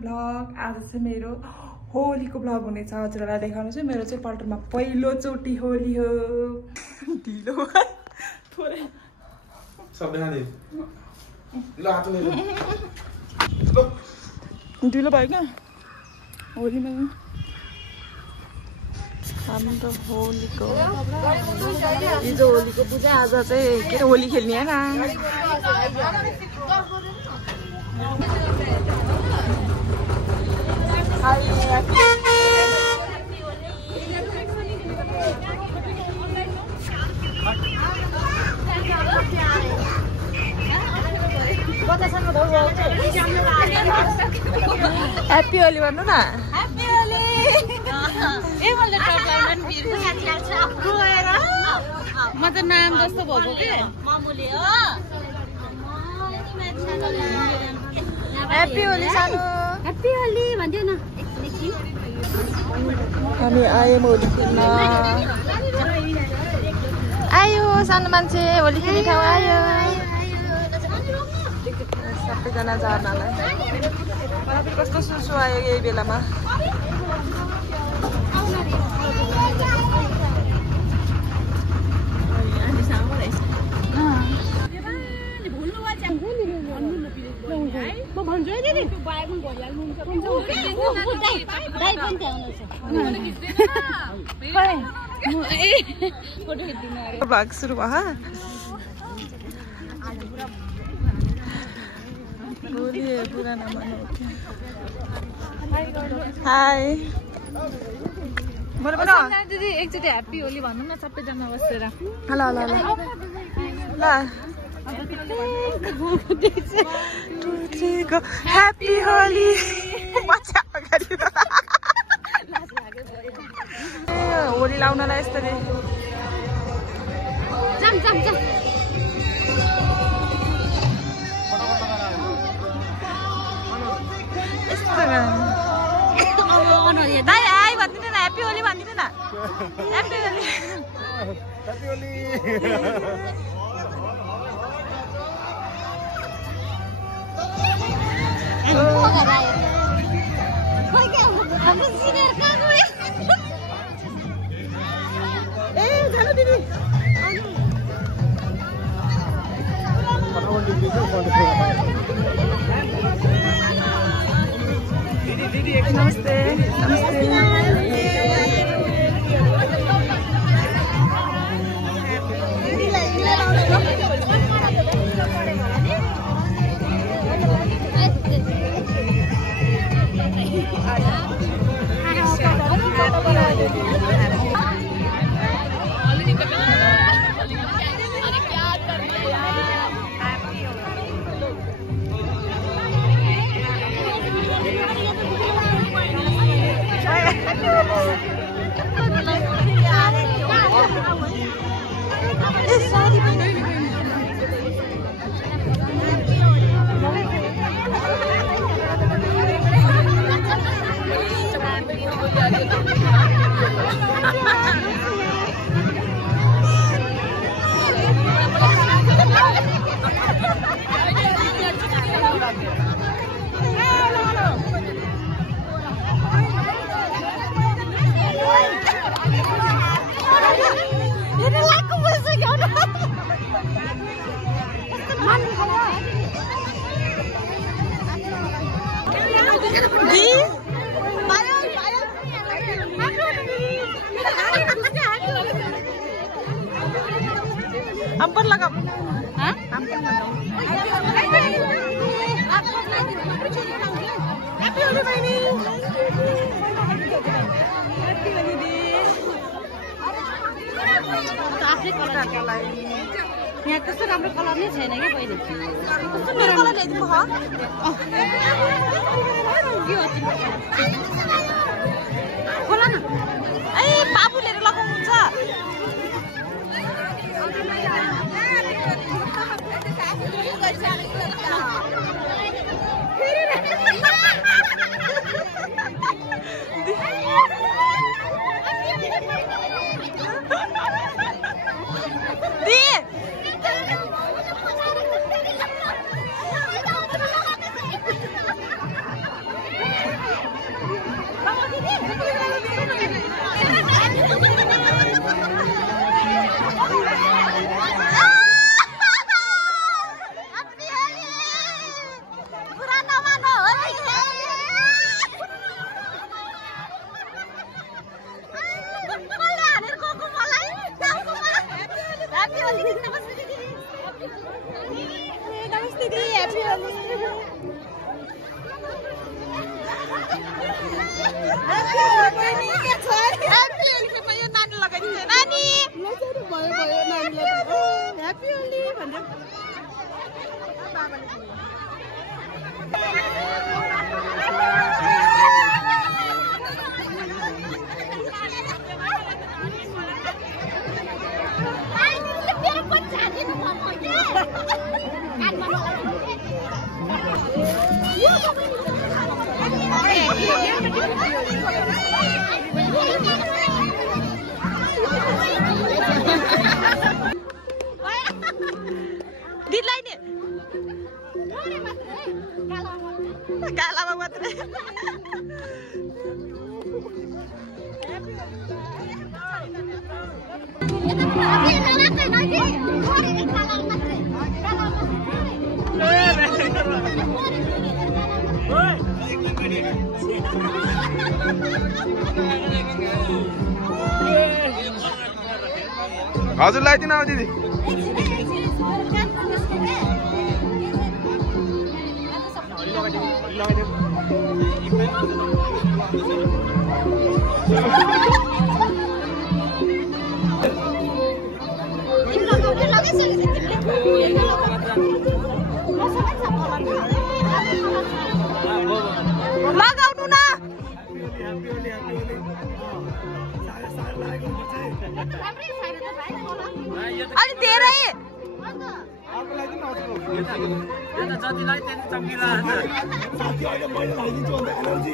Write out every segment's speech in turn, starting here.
Vlog. आज चाहिँ मेरो होलीको भ्लग हुनेछ। हजुरहरूलाई देखाउनु चाहिँ मेरो चाहिँ पल्टनमा पहिलोचोटि होली हो। ढिलो ढिलो भयो क्या होलीमा। हाम्रो होलीको हिजो होलीको पूजा, आज चाहिँ के होली खेल्ने है ना। हैप्पी होली भन्नु न। हैप्पी होली। ए मैले टप लाउन बिर्सेँ। गएर म त नाम जस्तो भएको के मामुले हो। हैप्पी होली सानो। हैप्पी होली भन्दियो न। हामी आयौँ होली खेल्न। आयो सानो मान्छे होली खेल्ने ठाउँ आयो। सबैजना जान्नलाई कस्तो सुसु आयो यही बेलामा। भ्लग सुरु भयो। होली है पुराना मन हो क्या। हाय बोल बोल दिदी एकचोटि ह्याप्पी होली भन्नु न सबैजना बसेर। ल ल ल ल ह्याप्पी होली। मजा अगाडि होली लाउनलाई यस्तरी जाम जाम जाम। दाइ आइ भन्दिनु न ह्याप्पी होली भन्दिनु न। Happy Holi happy Holi. नमस्ते नमस्ते। Ampun lah kamu. Hah? Ampun lah kamu. Happy Holi Baini. Happy Holi di. Asik kalau यहाँ त्यस्तो राम्रो कलर नै छैन के पहिले। कस्तो मेरो कलर ल्याइदिनु हो? के हो तिम्रो? खोला न। ए बाबुले लगाउनुहुन्छ। Kalah matre. हजुरलाई दिन आऊ दिदी लगाउनु न अलि धेरै जतिलाई त्यति चम्किला साथी अहिले मैले लगाइदिन्छु भन्दा एनर्जी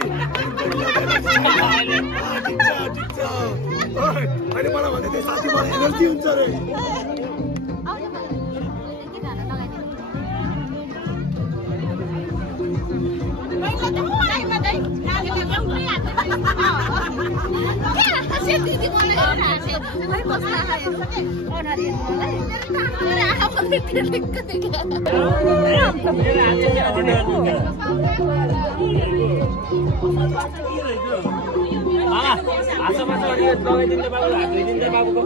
ठिक छ अहिले मलाई भन्दै थियो साथी मलाई एनर्जी हुन्छ रे लगाइदिन्छ बाबु हात धोइदिन्छ बाबुको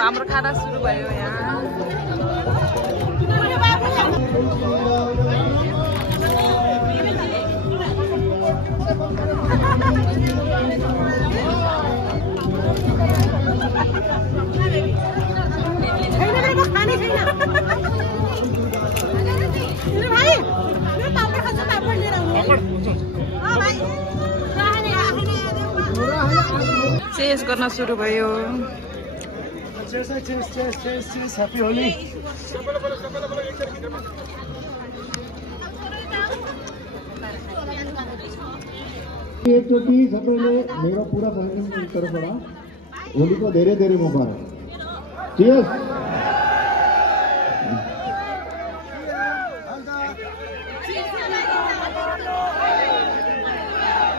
हाम्रो खाना सुरु भयो यहाँ चेस गर्न सुरु भयो ह्यापी होली एकचोटि सबैले मेरो पुरा फ्यामिलीको तर्फबाट होलीको धेरै धेरै मुबारक चीयर्स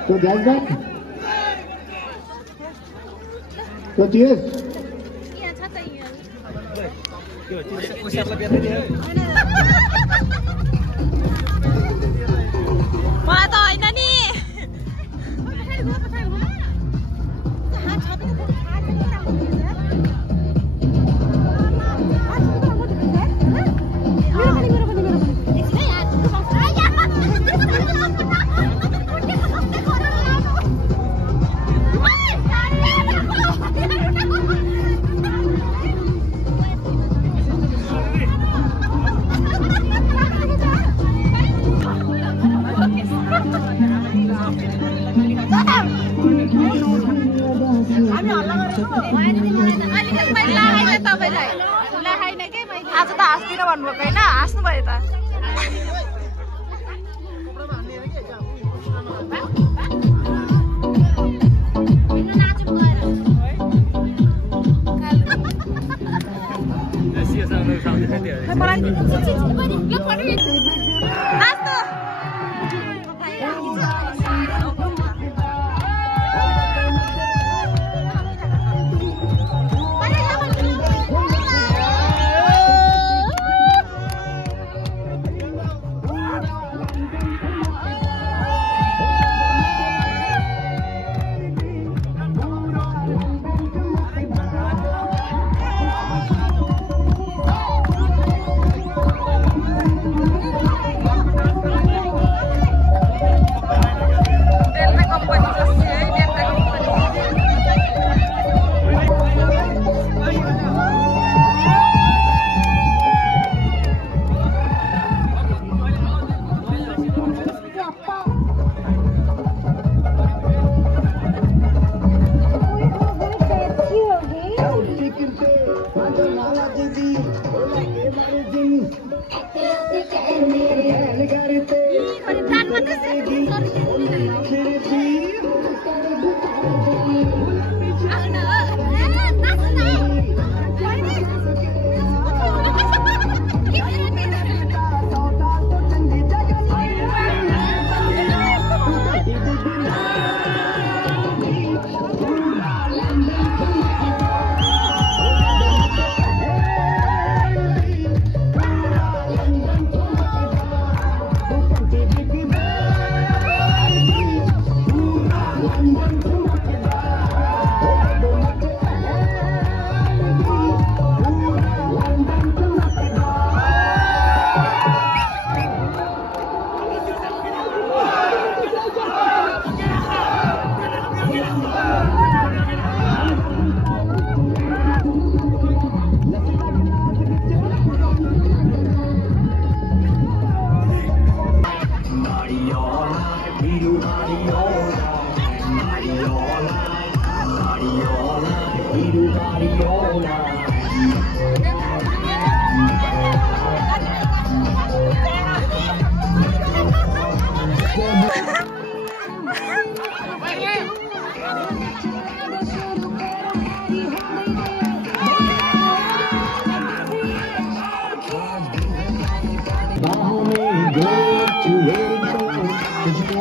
तो जज्बात तो चीयर्स मलाई त होइन नि आज त हाँस्दिन भन्नुभएको होइन, हाँस्नु भयो त।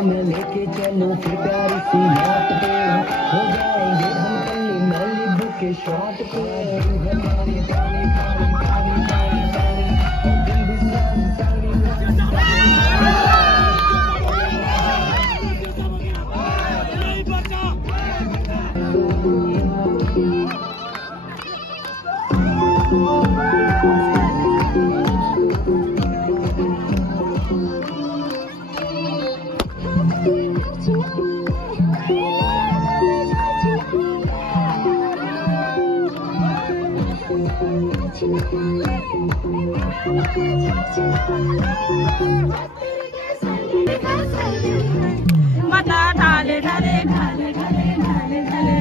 मैं लेके चलूं फिर प्यारी सी याद पे हो जाएंगे हम कल मॉलीवुड के शॉट पे मता ढाले ढाले ढाले ढाले ढाले ढाले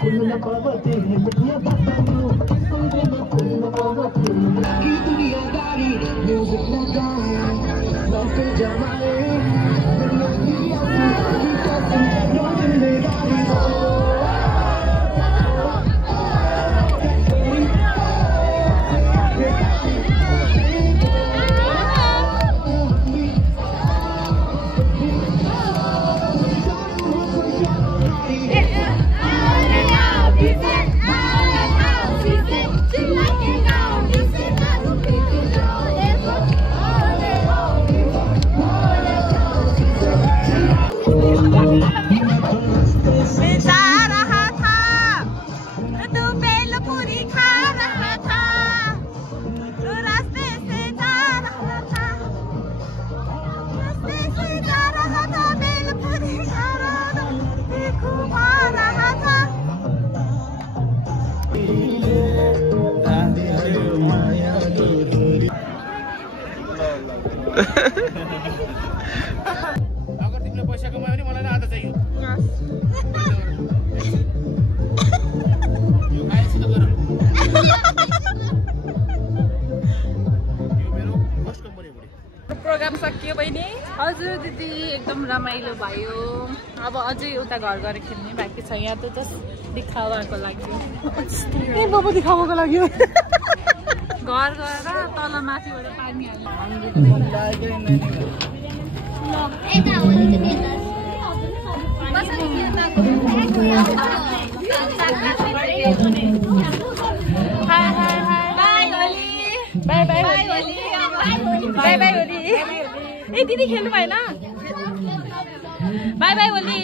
कुल्ला पावते हैं मिठिया बताऊं कुल्ला पावते की दुनियादारी म्यूजिक ना गाए ना तो जमाए दुनिया की कसम ना जिम्मेदारी हो अगर तिमीले पैसा कमायो भने मलाई आधा चाहियो यो आइसित गर यो मेरो फर्स्ट कम्पनी हो प्रोग्राम सकियो बहिनी हजुर दिदी एकदम रमाइलो भयो अब अझै उता घर गएर खेल्ने बाँकी छ यहाँ त जस्ट दिखावाको लागि ए बाबु दिखावाको लागि घर गएर तल माथिबाट पानी बाई बाई होली ए दिदी खेल्नु भएन बाई बाई होली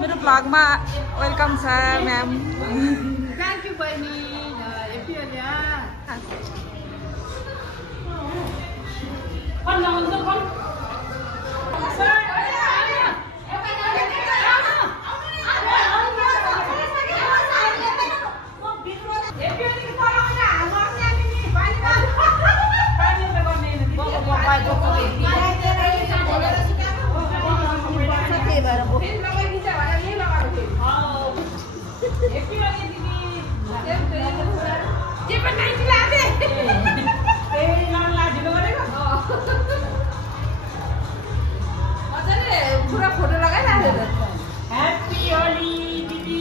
मेरो ब्लगमा वेलकम छ म्याम थ्याङ्क यू बहिनी हेप्पी होली पुरा फोटो लगाइराखेको ह्याप्पी होली दिदी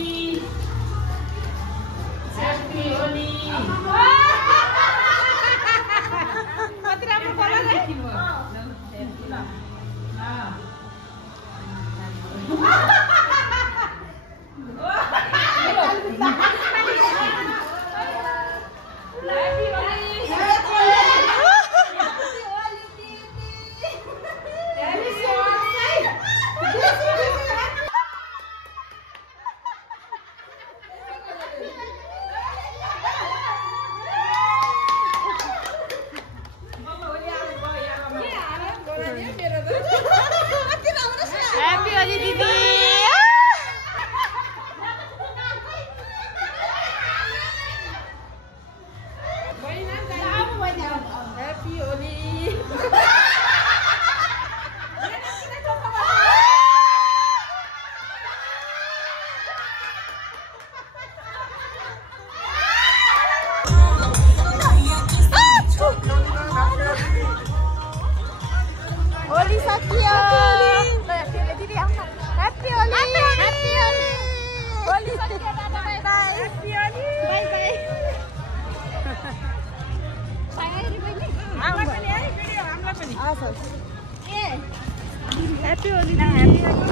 ह्याप्पी होली कति राम्रो कलर है Happy Holi Didi. Happy Holi. Holi Satya. Happy Holi